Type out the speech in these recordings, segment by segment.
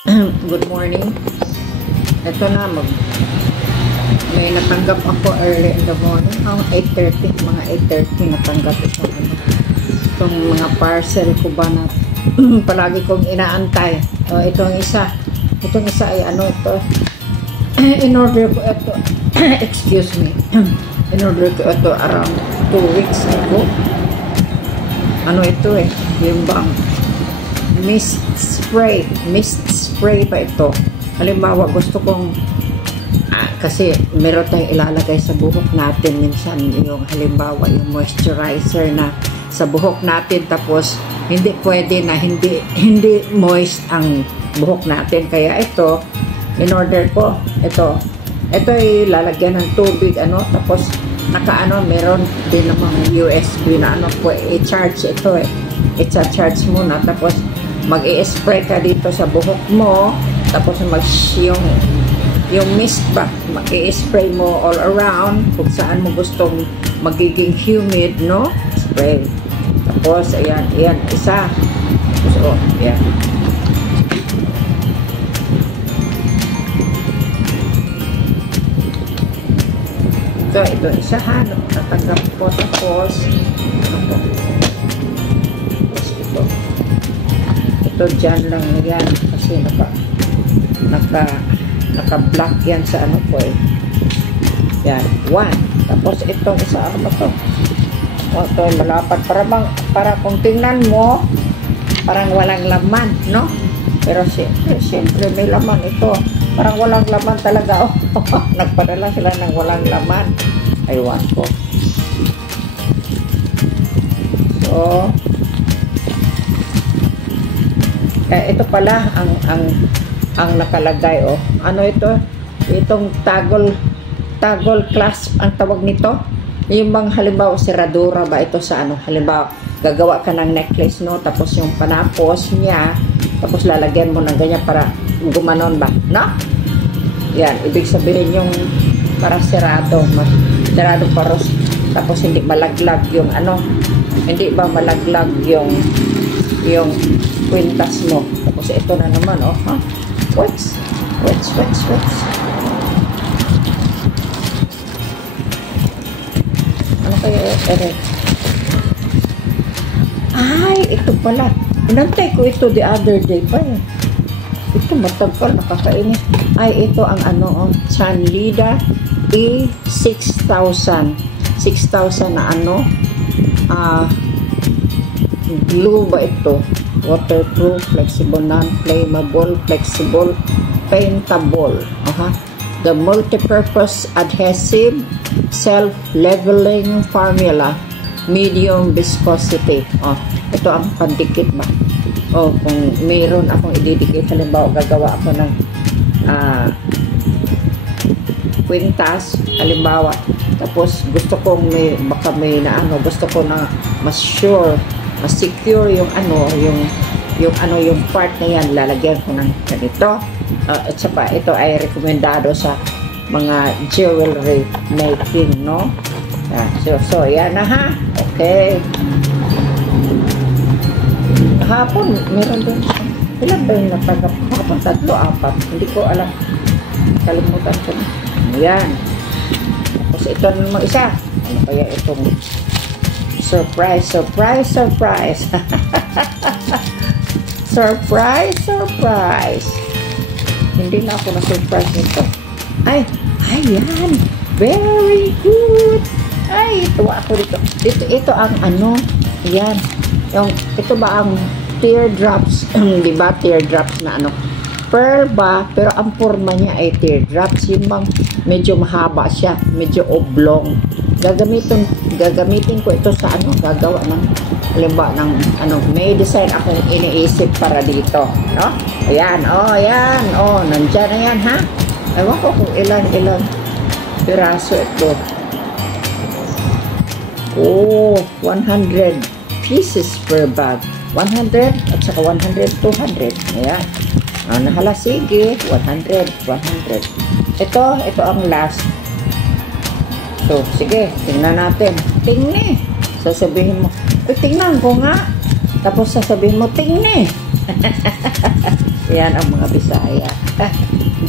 Good morning. Ito na, may natanggap ako early in the morning. 8:30, mga 8:30 natanggap itong mga parcel ko ba na palagi kong inaantay. Itong isa ay ano ito. In order ko ito, excuse me, in order ko ito around 2 weeks ago. Ano ito yung bang mist spray pa ito. Halimbawa gusto kong kasi meron tayong ilalagay sa buhok natin minsan, yung halimbawa yung moisturizer na sa buhok natin, tapos hindi pwede na hindi moist ang buhok natin, kaya ito in order ko ito ay lalagyan ng tubig tapos meron din namang USB na i-charge ito i-charge muna, tapos mag-i-spray ka dito sa buhok mo, tapos yung mist ba, mag-i-spray mo all around kung saan mo gustong magiging humid, no? Spray. Tapos ayan isa. So, ayan. So, ito isa natanggap ko, tapos ito dyan lang yan kasi naka-block yan sa yan, 1. Tapos itong isa, ito malapad, para kung tingnan mo parang walang laman, no? Pero siyempre may laman ito, parang walang laman talaga. Nagpadala sila ng walang laman. Aywan ko. So ito pala ang nakalagay ano ito? Itong toggle clasp ang tawag nito. Yung bang halimbawa seradura ba ito sa halimbawa gagawa ka ng necklace, no? Tapos yung panapos niya, tapos lalagyan mo ng ganyan para gumanon ba, no? Yan, ibig sabihin yung para serado paros, tapos hindi malaglag yung hindi ba malaglag yung kwintas mo. Tapos ito na naman wax. Ano kaya ay, ito pala, inantay ko ito the other day pa ito matagal, nakakainis. Ay, ito ang Chanlida E6000 na glue ba ito, waterproof, flexible, non-flammable, flexible, paintable. The multi-purpose adhesive self-leveling formula, medium viscosity. Ito ang pandikit ba, kung mayroon akong ididikit, halimbawa gagawa ako ng kwintas, halimbawa, tapos gusto kong gusto ko na mas sure, mas secure yung yung part na yan, lalagyan ko ng ganito. At saka ito ay rekomendado sa mga jewelry making, no? So yan na okay. Hapon meron din, ilan ba yung natanggap hapon? 3, 4, hindi ko alam, kalimutan ko na. Yan. Tapos ito naman isa, kaya itong surprise hindi na ako na-surprise nito. Ayan, very good. Tuwa ako dito. Ito ang yan, ito ba ang teardrops? Di ba teardrops na pearl ba, pero ang forma niya ay teardrops, yung medyo mahaba siya, medyo oblong. Gagamitin ko ito sa gagawa ng halimbawa ng may design akong iniisip para dito, no? Ayan, nandyan na yan, ewan ko kung ilan piraso ito. 100 pieces per bag, 100 at saka 100, 200. Ayan, nahala, sige, 100. Ito ang last. So, sige, tingnan natin. Sasabihin mo, tingnan ko nga. Tapos sasabihin mo, tingnan. Yan ang mga Bisaya.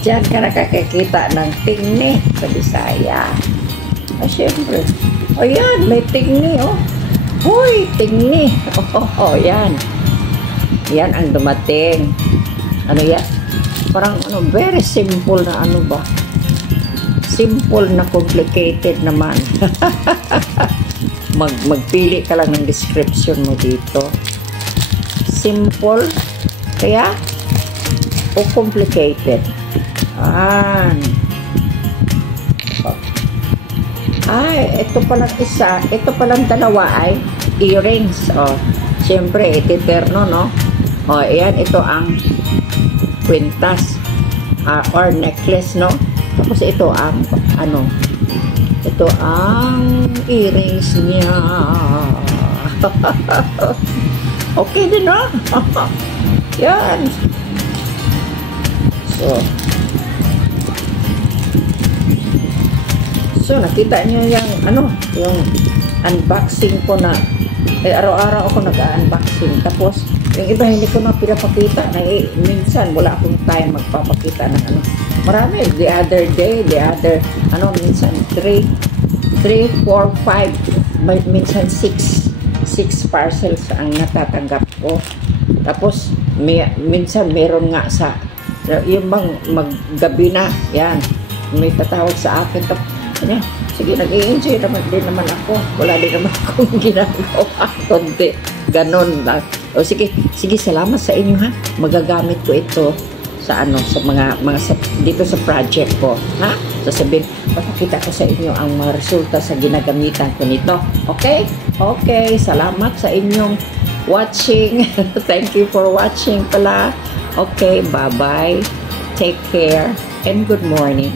Diyan ka nakakakita ng tingni sa Bisaya. Siyempre. O yan, may tingni, oh. Hoy, tingni. Yan. Yan ang dumating. Ano yan? Parang very simple na ano ba? Simple na complicated naman. Magpili ka lang ng description mo dito. Simple. Kaya, o complicated. Ay, ito palang isa, ito palang dalawa ay earrings. Siyempre, etiterno, no? Ayan, ito ang kwintas or necklace, no? Tapos ito ang, ito ang earrings niya. Okay din, no? Yan. So, nakita nyo yung unboxing ko na, araw-araw ako nag-unboxing. Tapos, yung iba hindi ko na pinapakita. Minsan, wala akong time magpapakita ng marami. The other day, minsan 3, 4, 5, minsan 6 parcels ang natatanggap ko. Tapos, minsan meron nga yung maggabi na, yan, may tatawag sa akin. Sige, nag-i-enjoy naman din naman ako. Wala din naman akong ginagawa. Kundi, ganun lang. Sige, salamat sa inyo, ha. Magagamit ko ito sa mga dito sa project ko, ha. Sasabihin, papakita ko sa inyo ang mga resulta sa ginagamitan ko nito. Okay? Okay, salamat sa inyong watching. Thank you for watching pala. Okay, bye-bye. Take care and good morning.